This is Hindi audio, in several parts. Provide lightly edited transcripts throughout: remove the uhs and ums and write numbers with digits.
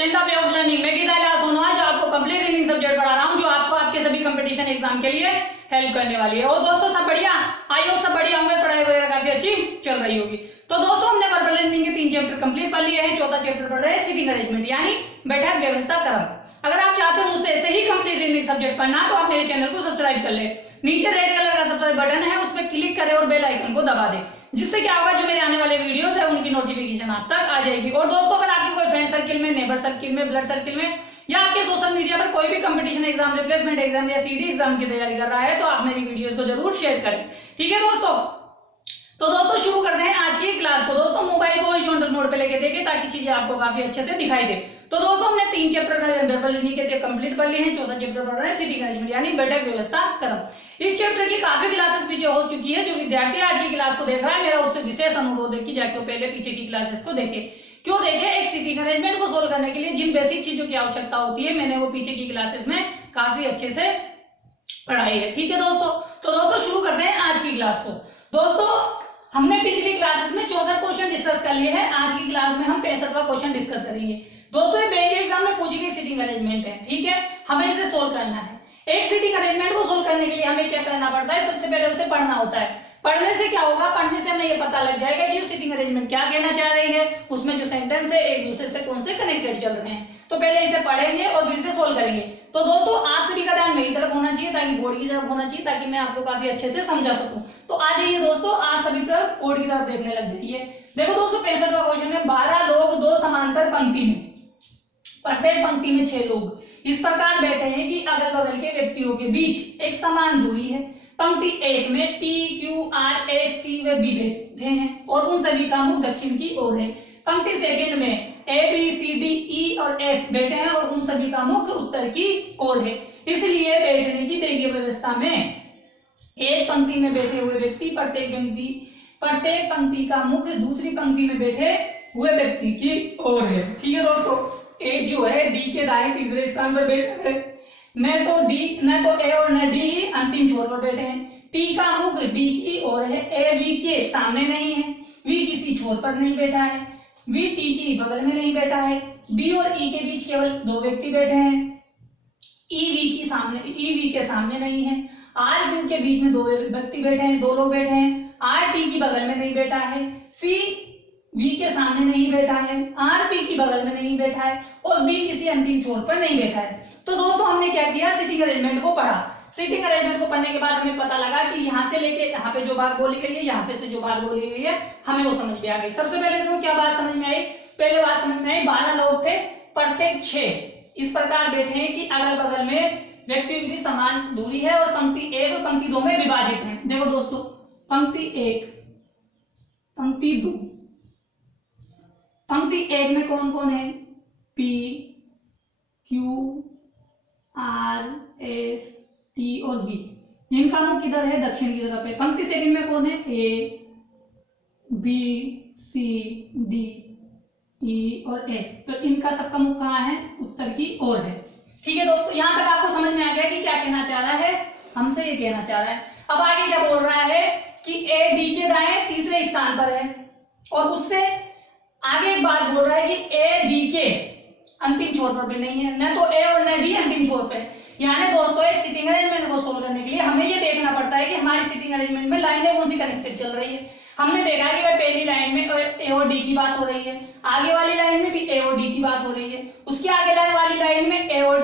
एजेंडा पे ऑफ लर्निंग में गीता इलाज सोनवा जो आपको कंप्लीट रीडिंग सब्जेक्ट पढ़ा रहा हूँ, जो आपको आपके सभी कंपटीशन एग्जाम के लिए हेल्प करने वाली है। और दोस्तों सब बढ़िया, आई होप सब बढ़िया होंगे, पढ़ाई वगैरह काफी अच्छी चल रही होगी। तो दोस्तों हमने वर्बल लर्निंग के 3 चैप्टर कंप्लीट कर लिए हैं। चौथा चैप्टर पढ़ रहे हैं सीटिंग अरेंजमेंट यानी बैठक व्यवस्था क्रम। अगर आप चाहते हो मुझसे ऐसे ही कंप्लीट रीडिंग सब्जेक्ट पढ़ना तो आप मेरे चैनल को सब्सक्राइब कर ले। नीचे रेड कलर का सब्सक्राइब बटन है, उस पर क्लिक करें और बेल आइकन को दबा दें, जिससे क्या होगा जो मेरे आने वाले वीडियोस है उनकी नोटिफिकेशन आप तक आ जाएगी। और दोस्तों अगर आपके कोई फ्रेंड सर्किल में, नेबर सर्किल में, ब्लड सर्किल में या आपके सोशल मीडिया पर कोई भी कंपटीशन एग्जाम, रिप्लेसमेंट एग्जाम या सीडी एग्जाम की तैयारी कर रहा है तो आप मेरी वीडियोस को जरूर शेयर करें, ठीक है दोस्तों। तो दोस्तों शुरू करते हैं आज की क्लास को। दोस्तों मोबाइल को हॉरिजॉन्टल मोड पे लेके देखें ताकि चीजें आपको काफी अच्छे से दिखाई दे। तो दोस्तों हमने 3 चैप्टर वर्बल लर्निंग के कंप्लीट कर लिए हैं। चौथा चैप्टर पढ़ रहे हैं सीटिंग अरेंजमेंट यानी बैठक व्यवस्था क्रम। इस चैप्टर की काफी क्लासेस पीछे हो चुकी है। जो विद्यार्थी आज की क्लास को देख रहा है मेरा उससे विशेष अनुरोध है कि जाके पहले पीछे की क्लासेस को देखे। क्यों देखे? एक सीटिंग अरेंजमेंट को सोल्व करने के लिए जिन बेसिक चीजों की आवश्यकता होती है मैंने वो पीछे की क्लासेस में काफी अच्छे से पढ़ाई है, ठीक है दोस्तों। तो दोस्तों शुरू करते हैं आज की क्लास को। दोस्तों हमने पिछली क्लासेस में 64 क्वेश्चन डिस्कस कर लिए हैं। आज की क्लास में हम 65वां क्वेश्चन डिस्कस करेंगे। दोस्तों ये बैंक एग्जाम में पूछी गई सीटिंग अरेंजमेंट है, ठीक है, हमें इसे सोल्व करना है। एक सीटिंग अरेंजमेंट को सोल्व करने के लिए हमें क्या करना पड़ता है? सबसे पहले उसे पढ़ना होता है। पढ़ने से क्या होगा? पढ़ने से हमें ये पता लग जाएगा कि सीटिंग अरेंजमेंट क्या कहना चाह रही है, उसमें जो सेंटेंस है एक दूसरे से कौन से कनेक्टेड चल रहे हैं। तो पहले इसे पढ़ेंगे और फिर से सोल्व करेंगे। तो दोस्तों आप सभी का ध्यान मेरी तरफ होना चाहिए ताकि बोर्ड की तरफ होना चाहिए, ताकि मैं आपको काफी अच्छे से समझा सकूं। तो आ जाइए दोस्तों, आप सभी तरफ बोर्ड की तरफ देखने लग जाइए। देखो दोस्तों 65वां क्वेश्चन है, 12 लोग 2 समांतर पंक्ति में, प्रत्येक पंक्ति में 6 लोग इस प्रकार बैठे हैं कि अगल बगल के व्यक्तियों के बीच एक समान दूरी है। पंक्ति 1 में P, Q, R, S, T व B बैठे हैं और उन सभी का मुख दक्षिण की ओर है। पंक्ति 2 में A, B, C, D, E और F बैठे हैं और उन सभी का मुख उत्तर की ओर है। इसलिए बैठने की देखिए व्यवस्था में एक पंक्ति में बैठे हुए व्यक्ति प्रत्येक पंक्ति का मुख दूसरी पंक्ति में बैठे हुए व्यक्ति की ओर है, ठीक है दोस्तों। ए जो है डी के दाएं तीसरे स्थान पर बैठा है, न तो ए और न डी अंतिम छोर पर बैठे हैं। टी का मुख डी की ओर है, ए वी के सामने नहीं है, वी किसी छोर पर नहीं बैठा है, वी टी की बगल में नहीं बैठा है, बी और ई के बीच केवल 2 व्यक्ति बैठे हैं, ई वी के सामने नहीं है, आर क्यू के बीच में 2 व्यक्ति बैठे हैं, 2 लोग बैठे हैं, आर टी की बगल में नहीं बैठा है, सी वी के सामने नहीं बैठा है, आर पी की बगल में नहीं बैठा है और बी किसी अंतिम छोर पर नहीं बैठा है। तो दोस्तों हमने क्या किया? सीटिंग अरेंजमेंट को पढ़ा। सीटिंग अरेंजमेंट को पढ़ने के बाद हमें पता लगा कि यहाँ से लेके यहाँ पे जो बात बोली गई है, यहाँ पे से जो बात बोली गई है, हमें वो समझ में आ गई। सबसे पहले तो क्या बात समझ में आई? पहले बात समझ में आई 12 लोग थे, प्रत्येक 6 इस प्रकार बैठे हैं कि अगल बगल में व्यक्तियों की समान दूरी है और पंक्ति 1 और पंक्ति 2 में विभाजित है। देखो दोस्तों पंक्ति 1, पंक्ति 2, पंक्ति 1 में कौन कौन है? P, Q, R, S, T और V। इनका मुख किधर है? दक्षिण की तरफ है। पंक्ति 2 में कौन है? A, B, C, D, E और F। तो इनका सबका मुख कहाँ है? उत्तर की ओर है, ठीक है दोस्तों। यहां तक आपको समझ में आ गया कि क्या कहना चाह रहा है? हमसे ये कहना चाह रहा है। अब आगे क्या बोल रहा है कि A D के दाएं तीसरे स्थान पर है और उससे आगे एक बात बोल रहा है कि ए डी के अंतिम छोर पर भी नहीं है, न तो ए और न डी अंतिम छोर पर। यानी दोस्तों एक सीटिंग अरेंजमेंट को सोल्व करने के लिए हमें ये देखना पड़ता है कि हमारी सीटिंग अरेंजमेंट में लाइनें कौन सी कनेक्टेड चल रही है। हमने देखा कि भाई पहली लाइन में ए और डी की बात हो रही है, आगे वाली लाइन में भी ए और डी की बात हो रही है, उसके आगे वाली लाइन में ए और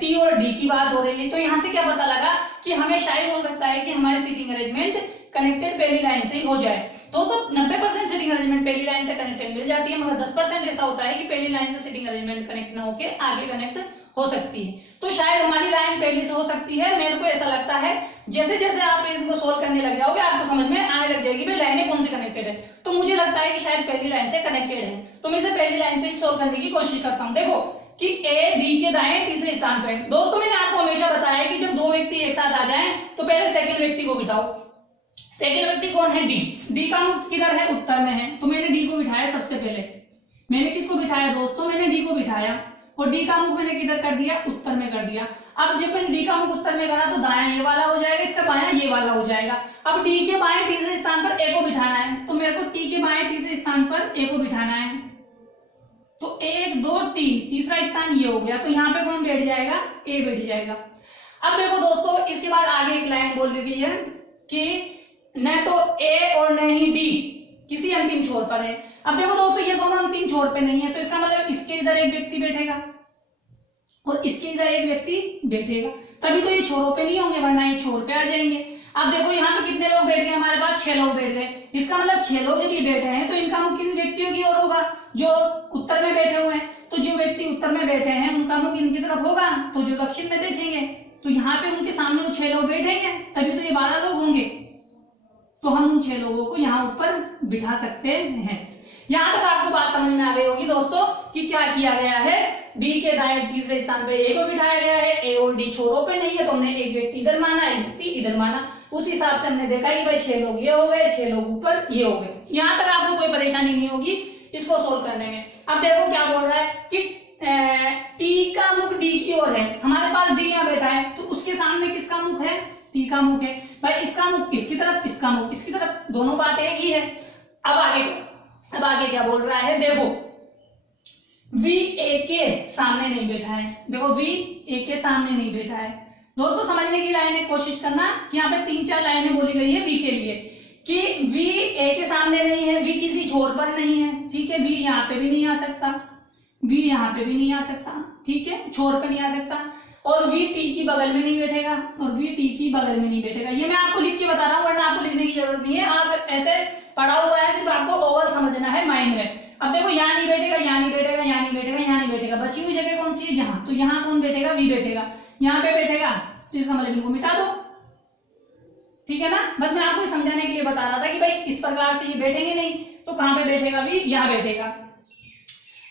टी और डी की बात हो रही है। तो यहाँ से क्या पता लगा कि हमें शायद हो सकता है कि हमारी सीटिंग अरेंजमेंट कनेक्टेड पहली लाइन से ही हो जाए। दोस्तों 90% सीटिंग अरेंजमेंट पहली लाइन से कनेक्टेड मिल जाती है, मगर 10% ऐसा होता है कि पहली लाइन से सीटिंग अरेंजमेंट कनेक्ट ना होके आगे कनेक्ट हो सकती है। तो शायद हमारी लाइन पहली से हो सकती है। मेरे को ऐसा लगता है जैसे जैसे आप इसको सोल्व करने लग जाओगे आपको समझ में आने लग जाएगी भाई लाइनें कौन सी कनेक्टेड है। तो मुझे लगता है कि शायद पहली लाइन से कनेक्टेड है, तो मैं इसे पहली लाइन से ही सोल्व करने की कोशिश करता हूँ। देखो कि ए डी के दाएं तीसरे स्थान पर है। दोस्तों मैंने आपको हमेशा बताया है कि जब 2 व्यक्ति एक साथ आ जाएं तो पहले सेकंड व्यक्ति को बिठाओ। सेकंड व्यक्ति कौन है? डी। डी का मुख किधर है? उत्तर में है। तो मैंने डी को बिठाया सबसे पहले। मैंने किसको बिठाया दोस्तों? मैंने डी को बिठाया और डी का मुख मैंने किधर कर दिया? उत्तर में कर दिया। अब जब मैंने डी का मुख उत्तर में करा तो दायां ये वाला हो जाएगा, इसका बायां ये वाला हो जाएगा। अब डी के बाएं तीसरे स्थान पर ए को बिठाना है, तो मेरे को टी के बाएं तीसरे स्थान पर ए को बिठाना है। तो 1 2 3, तीसरा स्थान ये हो गया, तो यहाँ पे कौन बैठ जाएगा, ए बैठ जाएगा। अब देखो दोस्तों, इसके बाद आगे एक लाइन बोल दी गई है कि न तो ए और न ही डी किसी अंतिम छोर पर है। अब देखो दोस्तों, ये दोनों अंतिम छोर पे नहीं है, तो इसका मतलब इसके इधर एक व्यक्ति बैठेगा और इसके इधर एक व्यक्ति बैठेगा, तभी तो ये छोरों पे नहीं होंगे, वरना ये छोर पे आ जाएंगे। अब देखो यहाँ पे कितने लोग बैठ गए, हमारे पास 6 लोग बैठ गए। इसका मतलब 6 लोग जब ये बैठे हैं तो इनका मुख किन व्यक्तियों की ओर होगा, जो उत्तर में बैठे हुए हैं। तो जो व्यक्ति उत्तर में बैठे हैं उनका मुख इनकी तरफ होगा, तो जो दक्षिण में देखेंगे तो यहाँ पे उनके सामने वो 6 लोग बैठेंगे, तभी तो ये 12 लोग होंगे। तो हम उन 6 लोगों को यहाँ ऊपर बिठा सकते हैं। यहाँ तक आपको बात समझ में आ गई होगी दोस्तों कि क्या किया गया है। डी के दाएं तीसरे स्थान पे ए को बिठाया गया है, ए और डी छोरों पे नहीं है, तो हमने एक व्यक्ति इधर माना, एक व्यक्ति इधर माना। उस हिसाब से हमने देखा कि भाई 6 लोग ये हो गए, 6 लोग ऊपर ये हो गए। यहाँ तक आपको कोई परेशानी नहीं होगी इसको सोल्व करने में। अब देखो क्या बोल रहा है कि टी का मुख डी की ओर है, हमारे पास डी यहाँ बैठा है, तो उसके सामने किसका मुख है, टी का मुख है। भाई इसका मुख इसकी तरफ, इसका मुख इसकी तरफ, दोनों बात एक ही है। अब आगे क्या बोल रहा है, देखो वी ए के सामने नहीं बैठा है। देखो वी ए के सामने नहीं बैठा है। दोस्तों समझने की लाइनें कोशिश करना कि यहाँ पे 3-4 लाइनें बोली गई है वी के लिए कि वी ए के सामने नहीं है, वी किसी छोर पर नहीं है, ठीक है। वी यहाँ पे भी नहीं आ सकता, वी यहाँ पे भी नहीं आ सकता, ठीक है, छोर पे नहीं आ सकता। और वी टी की बगल में नहीं बैठेगा, और वी टी की बगल में नहीं बैठेगा। ये मैं आपको लिख के बता रहा हूँ, वरना आपको लिखने की जरूरत नहीं है। आप ऐसे पढ़ा हुआ है, सिर्फ आपको ओवर समझना है माइंड में। अब देखो यहाँ नहीं बैठेगा, यहाँ नहीं बैठेगा, यहाँ नहीं बैठेगा, यहाँ नहीं बैठेगा। बची हुई जगह कौन सी है, यहाँ। तो यहाँ कौन बैठेगा, वी बैठेगा। यहाँ पे बैठेगा, तो इसका मतलब इनको मिटा दो, ठीक है ना। बस मैं आपको समझाने के लिए बता रहा था कि भाई इस प्रकार से ये बैठेंगे नहीं, तो कहाँ पे बैठेगा, वी यहाँ बैठेगा।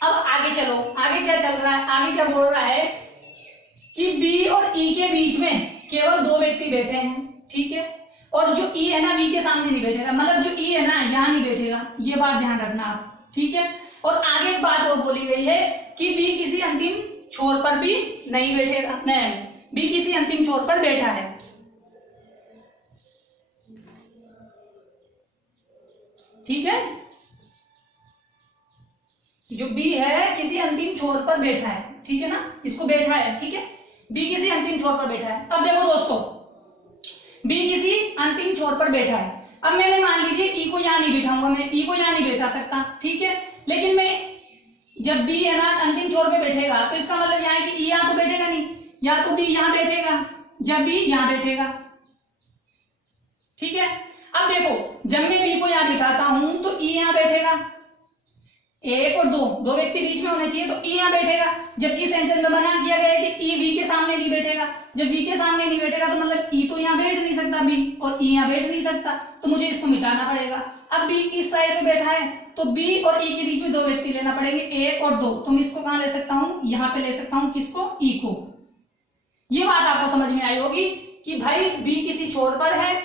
अब आगे चलो, आगे क्या चल रहा है, आगे क्या बोल रहा है कि बी और ई के बीच में केवल 2 व्यक्ति बैठे हैं, ठीक है। और जो ई है ना, बी के सामने नहीं बैठेगा, मतलब जो ई है ना यहाँ नहीं बैठेगा, ये बात ध्यान रखना आप, ठीक है। और आगे एक बात और बोली गई है कि बी किसी अंतिम छोर पर भी नहीं बैठेगा, नहीं, बी किसी अंतिम छोर पर बैठा है, ठीक है। जो बी है किसी अंतिम छोर पर बैठा है, ठीक है ना, इसको बैठा है, ठीक है। बी किसी अंतिम छोर पर बैठा है। अब देखो दोस्तों, बी किसी अंतिम छोर पर बैठा है। अब मैंने मान लीजिए ई को यहाँ नहीं बिठाऊंगा, मैं ई को यहाँ नहीं बैठा सकता, ठीक है। लेकिन मैं जब बी है ना अंतिम छोर पे बैठेगा, तो इसका मतलब यहाँ है कि ई यहाँ तो बैठेगा नहीं, या तो बी यहाँ बैठेगा, जब बी यहाँ बैठेगा, ठीक है। अब देखो जब मैं बी को यहाँ बिठाता हूं तो ई यहाँ बैठेगा, 1 और 2 व्यक्ति बीच में होने चाहिए, तो ई यहाँ बैठेगा। जबकि सेंटेंस में मना किया गया है कि ई वी के सामने नहीं बैठेगा। जब वी के सामने नहीं बैठेगा तो मतलब ई तो यहाँ बैठ नहीं सकता बी, और ई यहाँ बैठ नहीं सकता, तो मुझे इसको मिटाना पड़ेगा। अब बी इस साइड में बैठा है, तो बी और ई के बीच में 2 व्यक्ति लेना पड़ेंगे, 1 और 2। तो मैं इसको कहाँ ले सकता हूँ, यहाँ पे ले सकता हूँ, किसको, ई को। ये बात आपको समझ में आई होगी कि भाई बी किसी छोर पर है,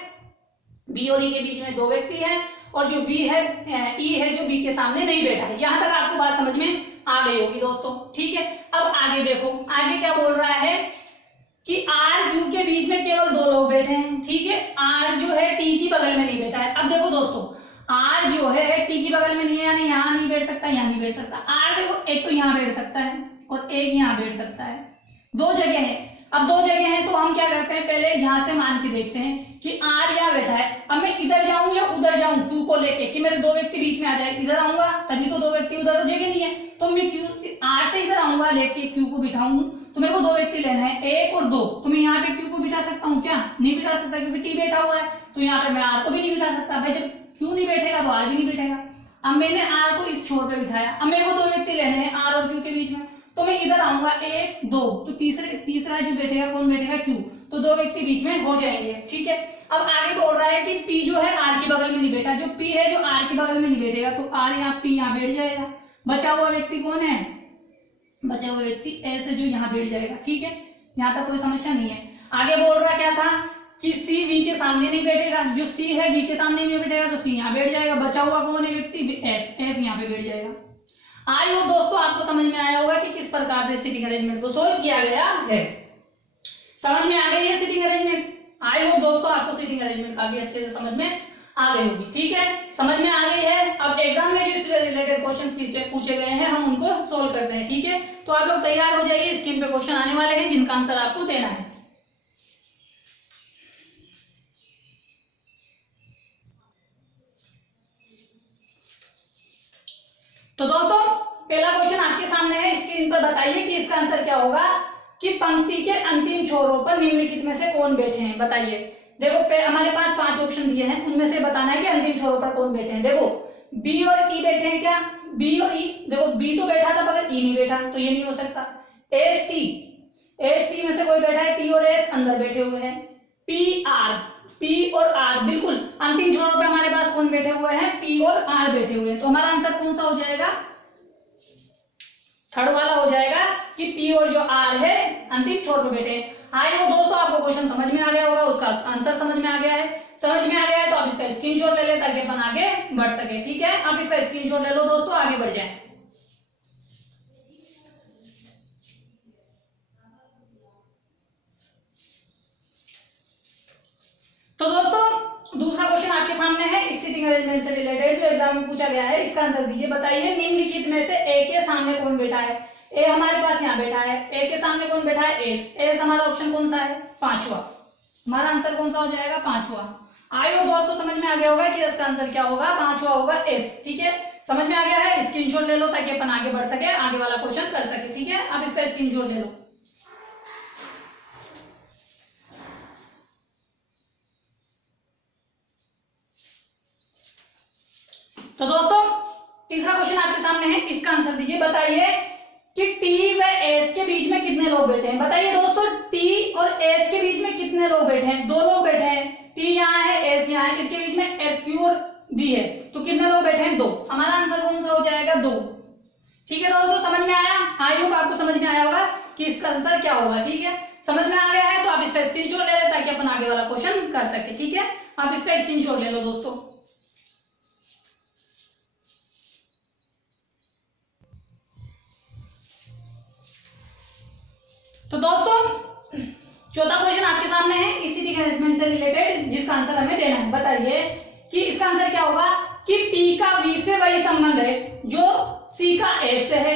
बी और ई के बीच में 2 व्यक्ति हैं, और जो बी है, ई है जो बी के सामने नहीं बैठा है। यहां तक आपको बात समझ में आ गई होगी दोस्तों, ठीक है। अब आगे देखो, आगे क्या बोल रहा है कि आर क्यू के बीच में केवल 2 लोग बैठे हैं, ठीक है। आर जो है टी की बगल में नहीं बैठा है। अब देखो दोस्तों, आर जो है टी की बगल में नहीं है, यानी यहाँ नहीं बैठ सकता, यहाँ नहीं बैठ सकता। आर देखो एक तो यहाँ बैठ सकता है और एक यहाँ बैठ सकता है, 2 जगह है। अब 2 जगह हैं, तो हम क्या करते हैं, पहले यहाँ से मान के देखते हैं कि आर यहाँ बैठा है। अब मैं इधर जाऊं या उधर जाऊं, क्यू को लेके कि मेरे 2 व्यक्ति बीच में आ जाए। इधर आऊंगा तभी तो 2 व्यक्ति, उधर तो जगह नहीं है, तो मैं क्यू आर से इधर आऊंगा, लेके क्यू को बिठाऊं, तो मेरे को 2 व्यक्ति लेना है, 1 और 2। तो मैं यहाँ पे क्यू को बिठा सकता हूँ क्या, नहीं बिठा सकता, क्योंकि टी बैठा हुआ है। तो यहाँ पे मैं आर को भी नहीं बिठा सकता। भाई जब क्यू नहीं बैठेगा तो आर भी नहीं बैठेगा। अब मैंने आर को इस छोर पे बिठाया, अब मेरे को 2 व्यक्ति लेने हैं आर और क्यू के बीच में, तो मैं इधर आऊंगा 1 2, तो तीसरा जो बैठेगा कौन बैठेगा, क्यू। तो 2 व्यक्ति बीच में हो जाएंगे, ठीक है। अब आगे बोल रहा है कि पी जो है आर की बगल में नहीं बैठा, जो पी है जो आर की बगल में नहीं बैठेगा, तो आर यहाँ पी यहाँ बैठ जाएगा। बचा हुआ व्यक्ति कौन है, बचा हुआ व्यक्ति ऐसे जो यहाँ बैठ जाएगा, ठीक है। यहाँ तक कोई समस्या नहीं है। आगे बोल रहा क्या था कि सी वी के सामने नहीं बैठेगा, जो सी है वी के सामने नहीं बैठेगा, तो सी यहाँ बैठ जाएगा। बचा हुआ कौन है व्यक्ति, एफ, एफ यहाँ पे बैठ जाएगा। आई होप दोस्तों आपको समझ में आया होगा कि किस प्रकार से सिटिंग अरेंजमेंट को सोल्व किया गया है। समझ में आ गई है सिटिंग अरेंजमेंट। आई होप दोस्तों आपको सिटिंग अरेंजमेंट काफी अच्छे से समझ में आ गई होगी। ठीक है, समझ में आ गई है। अब एग्जाम में जो इससे रिलेटेड क्वेश्चन पूछे गए हैं हम उनको सोल्व करते हैं। ठीक है, तो आप लोग तैयार हो जाइए, स्क्रीन पे क्वेश्चन आने वाले हैं जिनका आंसर आपको देना है। तो दोस्तों पहला क्वेश्चन आपके सामने है, स्क्रीन पर बताइए कि इसका आंसर क्या होगा कि पंक्ति के अंतिम छोरों पर निम्नलिखित में से कौन बैठे हैं। बताइए, देखो हमारे पास 5 ऑप्शन दिए हैं, उनमें से बताना है कि अंतिम छोरों पर कौन बैठे हैं। देखो बी और ई बैठे हैं क्या, बी और ई, देखो बी तो बैठा था मगर ई नहीं बैठा, तो ये नहीं हो सकता। एस टी में से कोई बैठा है, टी और एस अंदर बैठे हुए हैं। पी और आर, बिल्कुल अंतिम छोरों पे हमारे पास कौन बैठे हुए हैं, पी और आर बैठे हुए हैं। तो हमारा आंसर कौन सा हो जाएगा, थर्ड वाला हो जाएगा कि पी और जो आर है अंतिम छोर पे बैठे। आई हो दोस्तों आपको क्वेश्चन समझ में आ गया होगा, उसका आंसर समझ में आ गया है। समझ में आ गया है तो आप इसका स्क्रीनशॉट ले लें ताकि अपन आगे बढ़ सके। ठीक है, आप इसका स्क्रीनशॉट ले लो दोस्तों, आगे बढ़ जाए। तो दोस्तों दूसरा क्वेश्चन आपके सामने है, इस सीटिंग अरेंजमेंट से रिलेटेड जो एग्जाम में पूछा गया है, इसका आंसर दीजिए। बताइए निम्नलिखित में से ए के सामने कौन बैठा है। ए हमारे पास यहाँ बैठा है, ए के सामने कौन बैठा है, एस। एस हमारा ऑप्शन कौन सा है, पांचवा। हमारा आंसर कौन सा हो जाएगा, पांचवा। आयो दोस्तों समझ में आ गया होगा कि इसका आंसर क्या होगा, पांचवा होगा एस। ठीक है, समझ में आ गया है, स्क्रीनशॉट ले लो ताकि अपन आगे बढ़ सके, आगे वाला क्वेश्चन कर सके। ठीक है, आप इसका स्क्रीनशॉट ले लो। तो दोस्तों तीसरा क्वेश्चन आपके सामने है, इसका आंसर दीजिए। बताइए कि टी व एस के बीच में कितने लोग बैठे हैं। बताइए दोस्तों टी और एस के बीच में कितने लोग बैठे हैं, 2 लोग बैठे हैं। टी यहाँ है, एस यहाँ है, इसके बीच में क्यू और बी है, तो कितने लोग बैठे हैं, 2। हमारा आंसर कौन सा हो जाएगा, 2। ठीक है दोस्तों, समझ में आया, आई होप आपको समझ में आया होगा कि इसका आंसर क्या होगा। ठीक है, समझ में आ गया है तो आप इसका स्क्रीनशॉट ले लें ताकि अपन आगे वाला क्वेश्चन कर सके। ठीक है, आप इसका स्क्रीनशॉट ले लो दोस्तों। तो दोस्तों चौथा क्वेश्चन आपके सामने है, इसी सीटिंग अरेंजमेंट से रिलेटेड, जिसका आंसर हमें देना है। बताइए कि इसका आंसर क्या होगा कि P का V से वही संबंध है जो C का F से है।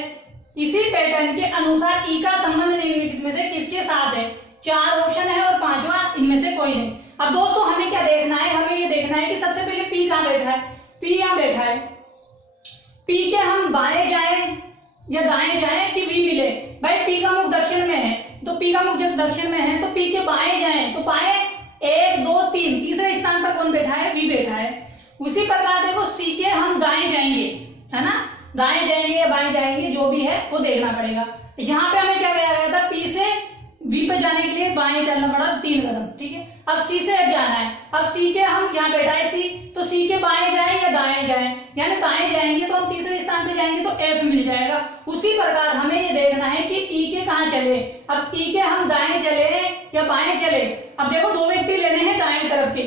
इसी पैटर्न के अनुसार E का संबंध निम्नलिखित में से किसके साथ है। 4 ऑप्शन है और 5वां इनमें से कोई नहीं। अब दोस्तों हमें क्या देखना है, हमें ये देखना है कि सबसे पहले P कहां बैठा है, P यहां बैठा है। P के हम बाएं जाएं या दाएं जाएं कि V मिले। भाई P का मुख दक्षिण में है, तो P का मुख जब दक्षिण में है तो P के बाएं जाएं तो पाए 1 2 3, तीसरे स्थान पर कौन बैठा है, V बैठा है। उसी प्रकार देखो C के हम दाएं जाएंगे, है ना, दाएं जाएंगे या बाएं जाएंगे, जो भी है वो देखना पड़ेगा। यहाँ पे हमें क्या कहा गया था, P से V पे जाने के लिए बाएं चलना पड़ा 3 कदम। ठीक है, अब C से अब जाना है। अब C के हम यहाँ बैठा है C, तो C के बाएं जाएं या दाएं जाएं, यानी दाएं जाएंगे तो हम तीसरे स्थान पे जाएंगे तो F मिल जाएगा। उसी प्रकार हमें ये देखना है कि E के कहाँ चले। अब E के हम दाएं चले या बाएं चले। अब देखो 2 व्यक्ति लेने हैं दाएं तरफ के,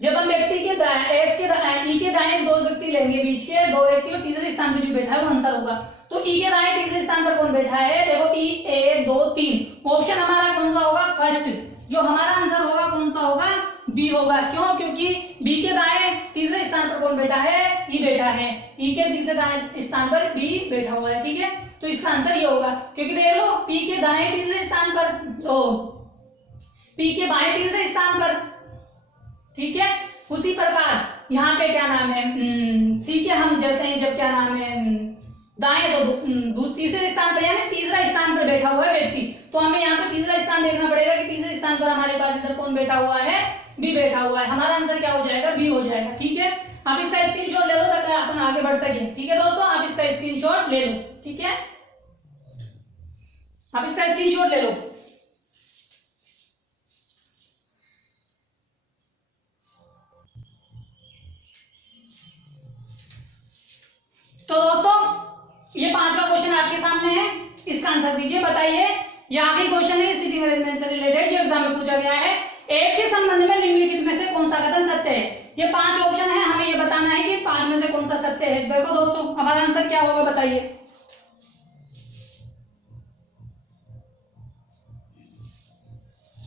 जब हम व्यक्ति के F के E के दाएं 2 व्यक्ति लेंगे, बीच के 2 व्यक्ति और तीसरे स्थान पे जो बैठा है वो आंसर होगा। तो E के दाएं तीसरे स्थान पर कौन बैठा है, देखो E 1 2 3, ऑप्शन हमारा कौन सा होगा, फर्स्ट। जो हमारा आंसर होगा कौन सा होगा, बी होगा। क्यों, क्योंकि बी के दाएं तीसरे स्थान पर कौन बैठा है, ई बैठा है। ई के तीसरे दाएं स्थान पर बी बैठा हुआ है। ठीक है, तो इसका आंसर ये होगा, क्योंकि देख लो पी के दाएं तीसरे स्थान पर, पी के बाएं तीसरे स्थान पर। ठीक है, उसी प्रकार यहाँ पे क्या नाम है, सी के हम जब क्या नाम है दाएं तो तीसरे स्थान पर यानी तीसरा स्थान पर बैठा हुआ है व्यक्ति, तो हमें यहाँ पे तीसरा स्थान देखना पड़ेगा कि तीसरे स्थान पर हमारे पास इधर कौन बैठा हुआ है, बी बैठा हुआ है। हमारा आंसर क्या हो जाएगा, बी हो जाएगा। ठीक है, आप इसका स्क्रीनशॉट ले लो ताकि अपन आगे बढ़ सके। ठीक है दोस्तों, आप इसका स्क्रीनशॉट ले लो। ठीक है, आप इसका स्क्रीनशॉट ले लो। तो दोस्तों ये 5वां क्वेश्चन आपके सामने है, इसका आंसर दीजिए। बताइए, ये आखिरी क्वेश्चन है सीटिंग अरेंजमेंट से रिलेटेड जो एग्जाम में पूछा गया है। एक के संबंध में निम्नलिखित में से कौन सा कथन सत्य है। ये 5 ऑप्शन है, हमें ये बताना है कि 5 में से कौन सा सत्य है। देखो दोस्तों हमारा आंसर क्या होगा, बताइए।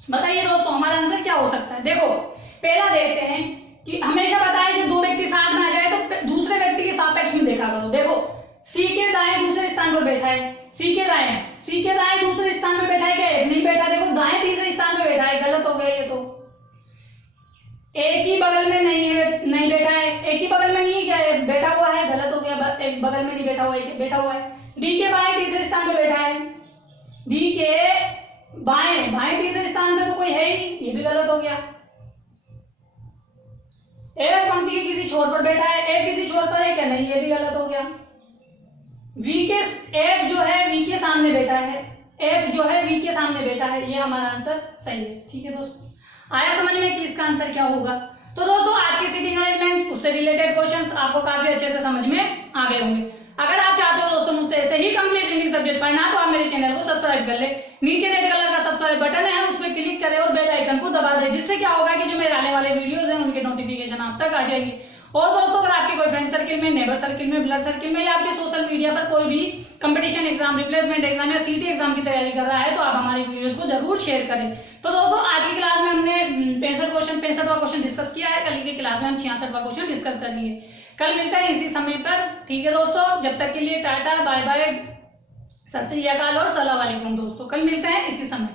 बताइए दोस्तों हमारा आंसर क्या हो सकता है। देखो पहला देखते हैं कि हमेशा बताएं जब दो व्यक्ति साथ में आ जाए तो दूसरे व्यक्ति के सापेक्ष में देखा करो। देखो सी के दाएं दूसरे स्थान पर बैठा है, सी के दाएं दूसरे स्थान पर बैठा है क्या? नहीं बैठा। देखो दाएं तीसरे स्थान पर बैठा है, गलत हो गया ये तो। एक ही बगल में नहीं बैठा है, एक ही बगल में नहीं है क्या? बैठा हुआ है, गलत हो गया। एक बगल में नहीं बैठा हुआ है, बैठा हुआ है। डी के बाएं तीसरे स्थान पर बैठा है, डी के बाएं तीसरे स्थान पे तो कोई है ही नहीं, ये भी गलत हो गया। एफ पंक्ति के किसी छोर पर बैठा है, एफ किसी छोर पर है क्या? नहीं, ये भी गलत हो गया। एफ जो है वी के सामने बैठा है, एफ जो है वी के सामने बैठा है, ये हमारा आंसर सही है। ठीक है दोस्तों, आया समझ में कि इसका आंसर क्या होगा? तो दोस्तों आज की सीटिंग अरेंजमेंट उससे रिलेटेड क्वेश्चंस आपको काफी अच्छे से समझ में आ गए होंगे। अगर आप चाहते हो दोस्तों मुझसे ऐसे ही कंप्लीट हिंदी सब्जेक्ट पढ़ना तो आप मेरे चैनल को सब्सक्राइब कर ले। नीचे रेड कलर का सब्सक्राइब बटन है, उस पर क्लिक करें और बेल आइकन को दबा दें, जिससे क्या होगा कि जो मेरे आने वाले वीडियोस हैं उनके नोटिफिकेशन आप तक आ जाएगी। और दोस्तों अगर आपके कोई फ्रेंड सर्किल में, नेबर सर्किल में, ब्लड सर्किल में या आपके सोशल मीडिया पर कोई भी कंपटीशन एग्जाम, रिप्लेसमेंट एग्जाम या सीटी एग्जाम की तैयारी कर रहा है तो आप हमारी वीडियोस को जरूर शेयर करें। तो दोस्तों आज की क्लास में हमने 65वां क्वेश्चन डिस्कस किया है। कल की क्लास में हम 66वां क्वेश्चन डिस्कस करेंगे। कल मिलता है इसी समय पर। ठीक है दोस्तों, जब तक के लिए टाटा, बाय बाय, सत श्री अकाल और सलाम वालेकुम दोस्तों। कल मिलते हैं इसी समय।